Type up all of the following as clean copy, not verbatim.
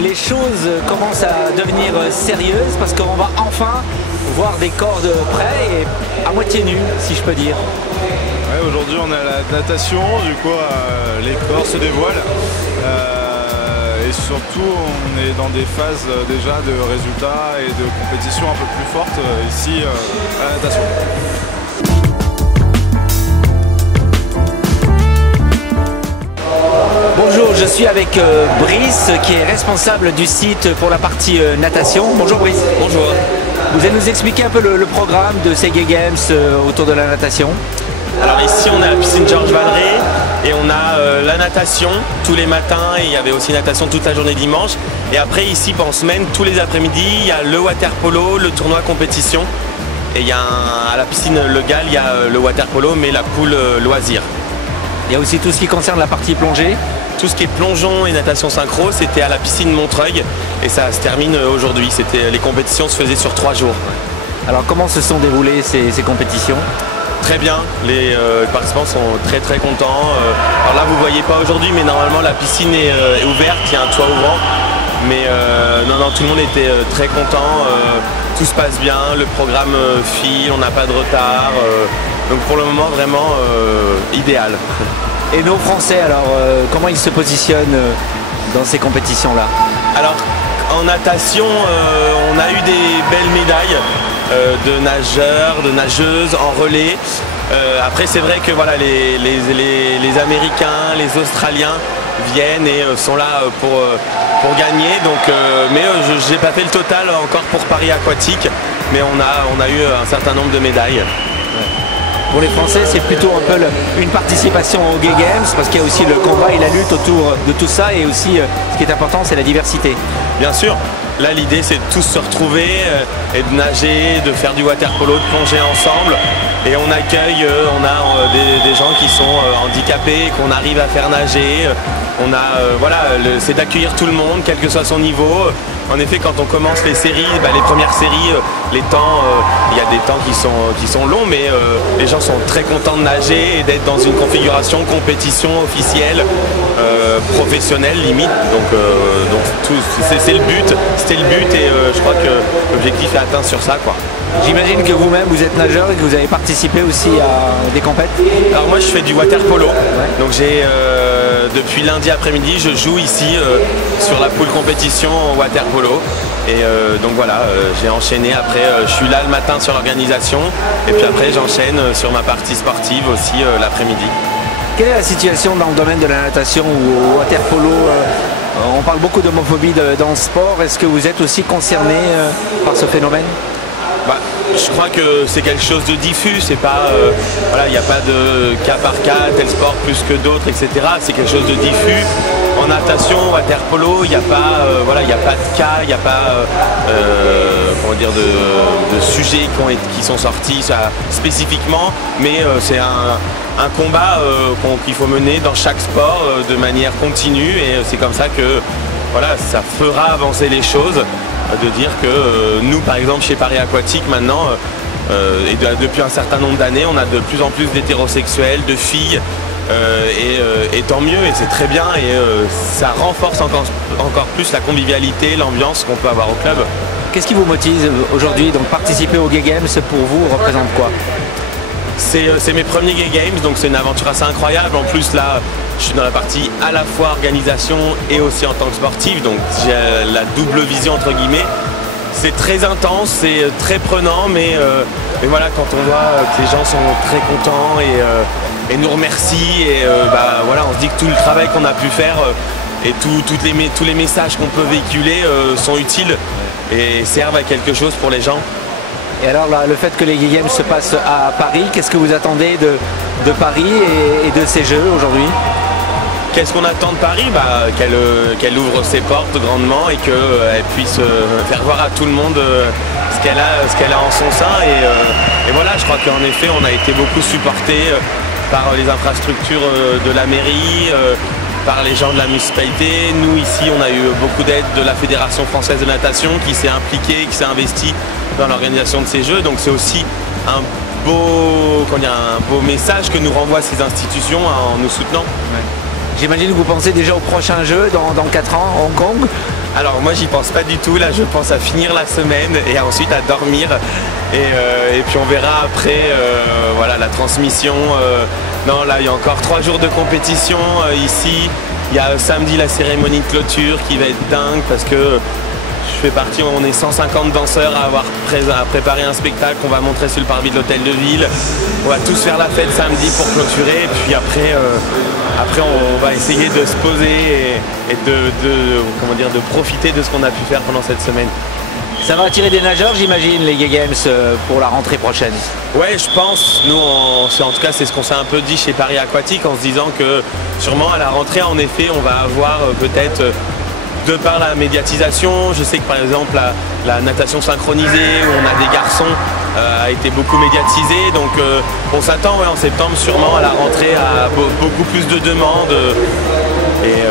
les choses commencent à devenir sérieuses parce qu'on va enfin voir des cordes près et à moitié nues, si je peux dire. Ouais, aujourd'hui on est à la natation, du coup les corps se dévoilent et surtout on est dans des phases déjà de résultats et de compétition un peu plus fortes ici à la natation. Bonjour, je suis avec Brice qui est responsable du site pour la partie natation. Bonjour Brice. Bonjour. Vous allez nous expliquer un peu le programme de ces Gay Games autour de la natation? Alors ici on est à la piscine Georges Valeret et on a la natation tous les matins et il y avait aussi natation toute la journée dimanche. Et après ici en semaine, tous les après-midi, il y a le water polo, le tournoi compétition. Et il y a à la piscine Le Gall, il y a le water polo mais la poule loisir. Il y a aussi tout ce qui concerne la partie plongée. Tout ce qui est plongeon et natation synchro, c'était à la piscine Montreuil et ça se termine aujourd'hui. Les compétitions se faisaient sur 3 jours. Alors comment se sont déroulées ces compétitions? Très bien, les participants sont très contents. Alors là vous ne voyez pas aujourd'hui mais normalement la piscine est ouverte, il y a un toit ouvrant. Mais non, tout le monde était très content, tout se passe bien, le programme file, on n'a pas de retard. Donc pour le moment vraiment idéal. Et nos Français alors, comment ils se positionnent dans ces compétitions-là? Alors en natation, on a eu des belles médailles. De nageurs, de nageuses en relais. Après c'est vrai que voilà, les Américains, les Australiens viennent et sont là pour gagner. Donc, mais je n'ai pas fait le total encore pour Paris Aquatique, mais on a eu un certain nombre de médailles. Pour les Français, c'est plutôt un peu une participation aux Gay Games parce qu'il y a aussi le combat et la lutte autour de tout ça et aussi ce qui est important, c'est la diversité. Bien sûr. Là, l'idée, c'est de tous se retrouver et de nager, de faire du water polo, de plonger ensemble. Et on accueille, on a des gens qui sont handicapés, qu'on arrive à faire nager. Voilà, c'est d'accueillir tout le monde, quel que soit son niveau. En effet, quand on commence les séries, les premières séries, les temps, il y a des temps qui sont longs, mais les gens sont très contents de nager et d'être dans une configuration compétition officielle, professionnelle limite. Donc c'est le but. C'était le but et je crois que l'objectif est atteint sur ça, quoi. J'imagine que vous-même vous êtes nageur et que vous avez participé aussi à des compétitions. Alors moi je fais du water polo, donc j'ai depuis lundi après-midi je joue ici sur la poule compétition en water polo et donc voilà, j'ai enchaîné après, je suis là le matin sur l'organisation et puis après j'enchaîne sur ma partie sportive aussi l'après-midi. Quelle est la situation dans le domaine de la natation ou au water polo? On parle beaucoup d'homophobie dans le sport, est-ce que vous êtes aussi concerné par ce phénomène? Je crois que c'est quelque chose de diffus, c'est pas, voilà, il n'y a pas de cas par cas, tel sport plus que d'autres, etc. C'est quelque chose de diffus. En natation, water polo, il n'y a pas, voilà, il n'y a pas de cas, il n'y a pas, comment dire, de sujets qui sont sortis spécifiquement, mais c'est un combat qu'il faut mener dans chaque sport de manière continue et c'est comme ça que, voilà, ça fera avancer les choses. De dire que nous par exemple chez Paris Aquatique maintenant et depuis un certain nombre d'années on a de plus en plus d'hétérosexuels, de filles et tant mieux et c'est très bien et ça renforce encore plus la convivialité, l'ambiance qu'on peut avoir au club. Qu'est-ce qui vous motive aujourd'hui? Donc participer aux Gay Games pour vous représente quoi? C'est mes premiers Gay Games, donc c'est une aventure assez incroyable. En plus là, je suis dans la partie à la fois organisation et aussi en tant que sportif, donc j'ai la double vision entre guillemets. C'est très intense, c'est très prenant, mais voilà, quand on voit que les gens sont très contents et nous remercient, et voilà, on se dit que tout le travail qu'on a pu faire et tous les messages qu'on peut véhiculer sont utiles et servent à quelque chose pour les gens. Et alors là, le fait que les Gay Games se passent à Paris, qu'est-ce que vous attendez de Paris et de ces Jeux aujourd'hui? Qu'est-ce qu'on attend de Paris? Qu'elle ouvre ses portes grandement et qu'elle puisse faire voir à tout le monde ce qu'elle a en son sein. Et voilà, je crois qu'en effet, on a été beaucoup supporté par les infrastructures de la mairie, par les gens de la municipalité. Nous, ici, on a eu beaucoup d'aide de la Fédération française de natation qui s'est impliquée, qui s'est investie dans l'organisation de ces Jeux. Donc c'est aussi un beau message que nous renvoient ces institutions en nous soutenant. Ouais. J'imagine que vous pensez déjà au prochain jeu dans 4 ans à Hong Kong. Alors moi j'y pense pas du tout, là je pense à finir la semaine et ensuite à dormir et puis on verra après voilà, la transmission. Non, là il y a encore 3 jours de compétition ici. Il y a samedi la cérémonie de clôture qui va être dingue parce que je fais partie, on est 150 danseurs à préparer un spectacle qu'on va montrer sur le parvis de l'hôtel de ville. On va tous faire la fête samedi pour clôturer et puis après on va essayer de se poser et de profiter de ce qu'on a pu faire pendant cette semaine. Ça va attirer des nageurs, j'imagine, les Gay Games pour la rentrée prochaine. Ouais, je pense. Nous, en tout cas, c'est ce qu'on s'est un peu dit chez Paris Aquatique en se disant que sûrement à la rentrée, en effet, on va avoir peut-être, de par la médiatisation, je sais que par exemple la natation synchronisée où on a des garçons a été beaucoup médiatisée. Donc on s'attend en septembre sûrement à la rentrée à beaucoup plus de demandes. Et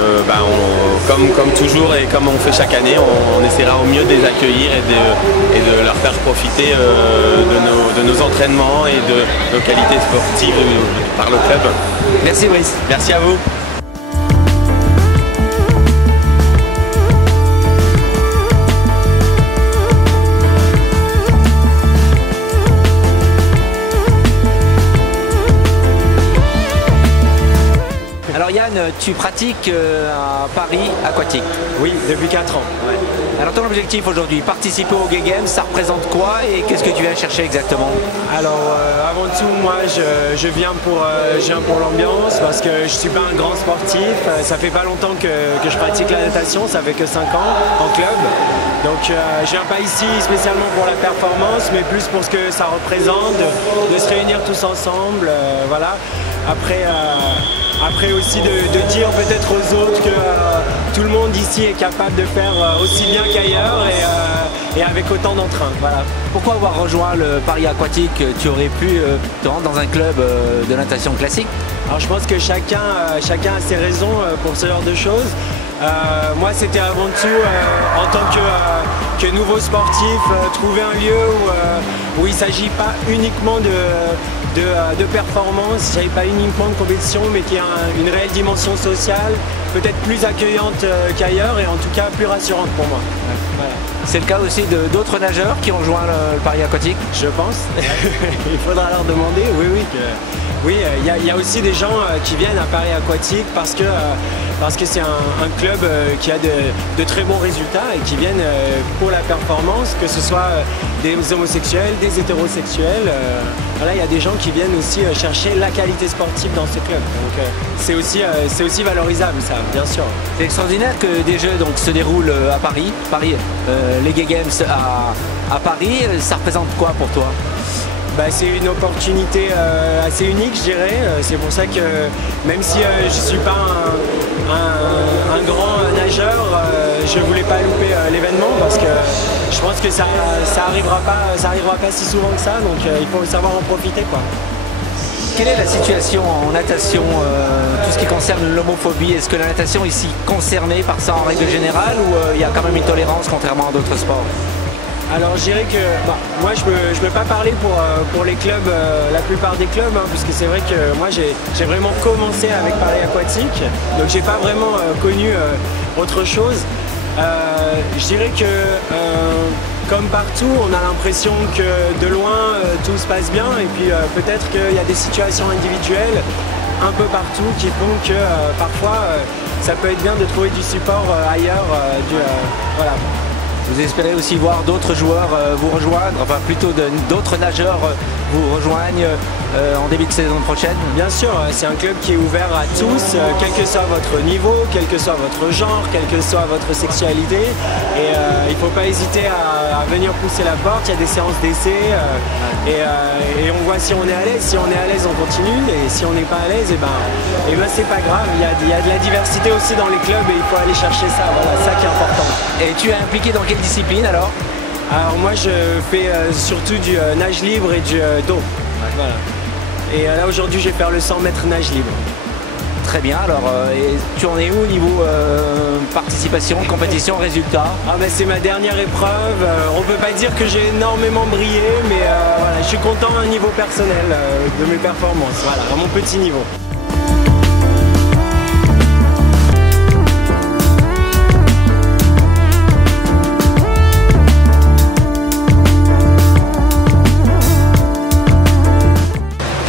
comme toujours et comme on fait chaque année, on essaiera au mieux de les accueillir et de leur faire profiter de nos entraînements et de nos qualités sportives par le club. Merci Brice. Merci à vous. Alors Yann, tu pratiques à Paris Aquatique. Oui, depuis 4 ans. Ouais. Alors ton objectif aujourd'hui, participer aux Gay Games, ça représente quoi et qu'est-ce que tu viens chercher exactement? Alors avant tout, moi je viens pour l'ambiance parce que je suis pas un grand sportif. Ça fait pas longtemps que je pratique la natation, ça fait que 5 ans en club. Donc je viens pas ici spécialement pour la performance, mais plus pour ce que ça représente, de se réunir tous ensemble. Voilà. Après aussi de dire peut-être aux autres que tout le monde ici est capable de faire aussi bien qu'ailleurs et avec autant d'entrain. Voilà. Pourquoi avoir rejoint le Paris Aquatique? Tu aurais pu te rendre dans un club de natation classique? Alors je pense que chacun a ses raisons pour ce genre de choses. Moi c'était avant tout en tant que nouveau sportif, trouver un lieu où il ne s'agit pas uniquement de performance, il ne s'agit pas uniquement de compétition, mais qui a une réelle dimension sociale, peut-être plus accueillante qu'ailleurs et en tout cas plus rassurante pour moi. Voilà. C'est le cas aussi d'autres nageurs qui ont rejoint le Paris Aquatique? Je pense. Il faudra leur demander, oui. Oui, il y a aussi des gens qui viennent à Paris Aquatique parce que c'est un club qui a de très bons résultats et qui viennent pour la performance, que ce soit des homosexuels, des hétérosexuels. Voilà, il y a des gens qui viennent aussi chercher la qualité sportive dans ce club. Donc c'est aussi valorisable, ça, bien sûr. C'est extraordinaire que des Jeux donc, se déroulent à Paris. Les Gay Games à Paris, ça représente quoi pour toi? C'est une opportunité assez unique, je dirais. C'est pour ça que même si je ne suis pas un grand nageur, je ne voulais pas louper l'événement parce que je pense que ça arrivera pas si souvent que ça, donc il faut savoir en profiter, quoi. Quelle est la situation en natation, tout ce qui concerne l'homophobie? Est-ce que la natation est ici concernée par ça en règle générale ou il y a quand même une tolérance contrairement à d'autres sports? Alors je dirais que moi je peux pas parler pour les clubs, la plupart des clubs, puisque c'est vrai que moi j'ai vraiment commencé avec Paris Aquatique, donc j'ai pas vraiment connu autre chose. Je dirais que comme partout, on a l'impression que de loin tout se passe bien et puis peut-être qu'il y a des situations individuelles un peu partout qui font que parfois ça peut être bien de trouver du support ailleurs. Voilà. Vous espérez aussi voir d'autres joueurs vous rejoindre, enfin plutôt d'autres nageurs vous rejoignent en début de saison prochaine? Bien sûr, c'est un club qui est ouvert à tous, quel que soit votre niveau, quel que soit votre genre, quelle que soit votre sexualité. Et il ne faut pas hésiter à venir pousser la porte, il y a des séances d'essai et on voit si on est à l'aise. Si on est à l'aise, on continue et si on n'est pas à l'aise, c'est pas grave. Il y a de la diversité aussi dans les clubs et il faut aller chercher ça, voilà, ça qui est important. Et tu es impliqué dans quelle discipline alors? Alors moi je fais surtout du nage libre et du dos. Ouais. Voilà. Et là aujourd'hui je vais faire le 100 mètres nage libre. Très bien, alors et tu en es où au niveau participation, compétition, résultat? C'est ma dernière épreuve, on peut pas dire que j'ai énormément brillé, mais voilà, je suis content à un niveau personnel de mes performances, voilà, à mon petit niveau.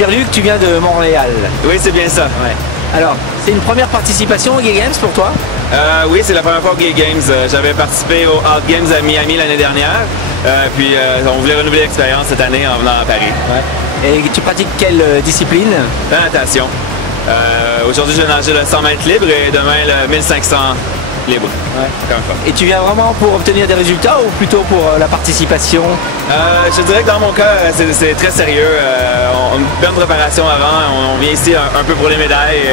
Pierre-Luc, tu viens de Montréal. Oui, c'est bien ça. Ouais. Alors, c'est une première participation aux Gay Games pour toi? Oui, c'est la première fois aux Gay Games. J'avais participé aux Hot Games à Miami l'année dernière. Puis on voulait renouveler l'expérience cette année en venant à Paris. Ouais. Et tu pratiques quelle discipline? La natation. Aujourd'hui, je vais nager le 100 mètres libre et demain le 1500 libre. Ouais. Et tu viens vraiment pour obtenir des résultats ou plutôt pour la participation? Je dirais que dans mon cas, c'est très sérieux. Une bonne préparation avant. On vient ici un peu pour les médailles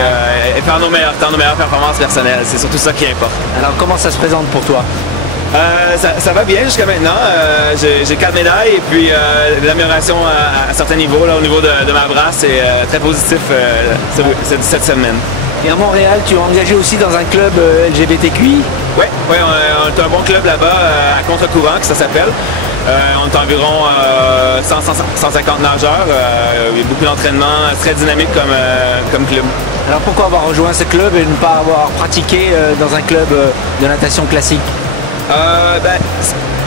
et faire nos meilleurs temps, nos meilleures performances personnelles. C'est surtout ça qui importe. Alors comment ça se présente pour toi? Ça va bien jusqu'à maintenant. J'ai 4 médailles et puis l'amélioration à certains niveaux, là, au niveau de ma brasse, est très positif cette semaine. Et à Montréal, tu es engagé aussi dans un club LGBTQI? Oui, on est un bon club là-bas, à contre-courant, que ça s'appelle. On est environ 150 nageurs. Il y a beaucoup d'entraînement, très dynamique comme club. Alors pourquoi avoir rejoint ce club et ne pas avoir pratiqué dans un club de natation classique?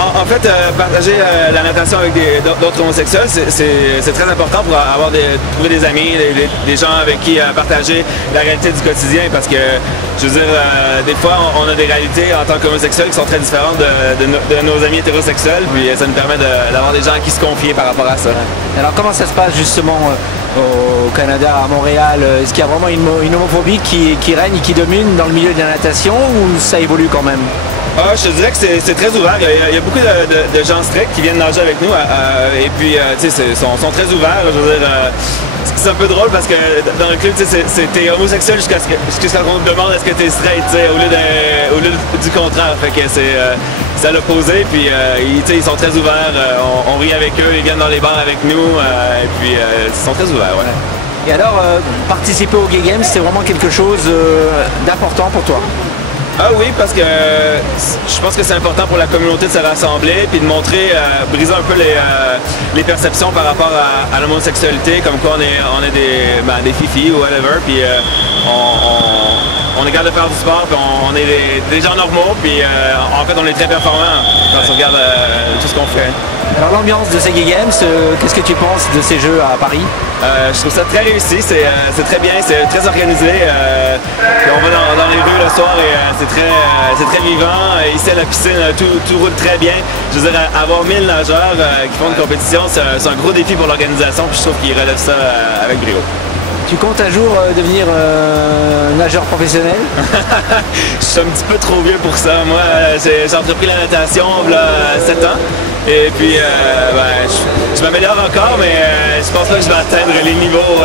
En fait, partager la natation avec d'autres homosexuels, c'est très important pour trouver des amis, des gens avec qui partager la réalité du quotidien, parce que, je veux dire, des fois, on a des réalités en tant qu'homosexuels qui sont très différentes de nos amis hétérosexuels, puis ça nous permet d'avoir des gens à qui se confier par rapport à ça. Alors comment ça se passe justement au Canada, à Montréal? Est-ce qu'il y a vraiment une homophobie qui règne et qui domine dans le milieu de la natation, ou ça évolue quand même? Je te dirais que c'est très ouvert. Il y a beaucoup de gens stricts qui viennent nager avec nous et puis tu sais, sont très ouverts. Je veux dire, c'est un peu drôle parce que dans le club, t'es homosexuel jusqu'à ce qu'on te demande est-ce que t'es straight, au lieu du contraire. Fait que c'est à l'opposé. Puis ils sont très ouverts. On rit avec eux, ils viennent dans les bars avec nous et puis ils sont très ouverts. Ouais. Et alors, participer aux Gay Games, c'est vraiment quelque chose d'important pour toi? Ah oui, parce que je pense que c'est important pour la communauté de se rassembler puis de montrer, briser un peu les perceptions par rapport à l'homosexualité, comme quoi on est des fifis ou whatever, puis on est capable de faire du sport, puis on est des gens normaux, puis en fait on est très performants quand on regarde tout ce qu'on fait. Alors l'ambiance de ces Gay Games, qu'est-ce que tu penses de ces jeux à Paris? Je trouve ça très réussi, c'est très bien, c'est très organisé. On va dans les rues le soir et c'est très vivant. Ici à la piscine, tout roule très bien. Je veux dire, avoir 1000 nageurs qui font une compétition, c'est un gros défi pour l'organisation, puis je trouve qu'ils relèvent ça avec brio. Tu comptes un jour devenir nageur professionnel? Je suis un petit peu trop vieux pour ça. Moi, j'ai entrepris la natation il y a 7 ans. Et puis, je m'améliore encore, mais je pense pas que je vais atteindre les niveaux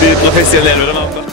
des professionnels. Vraiment pas.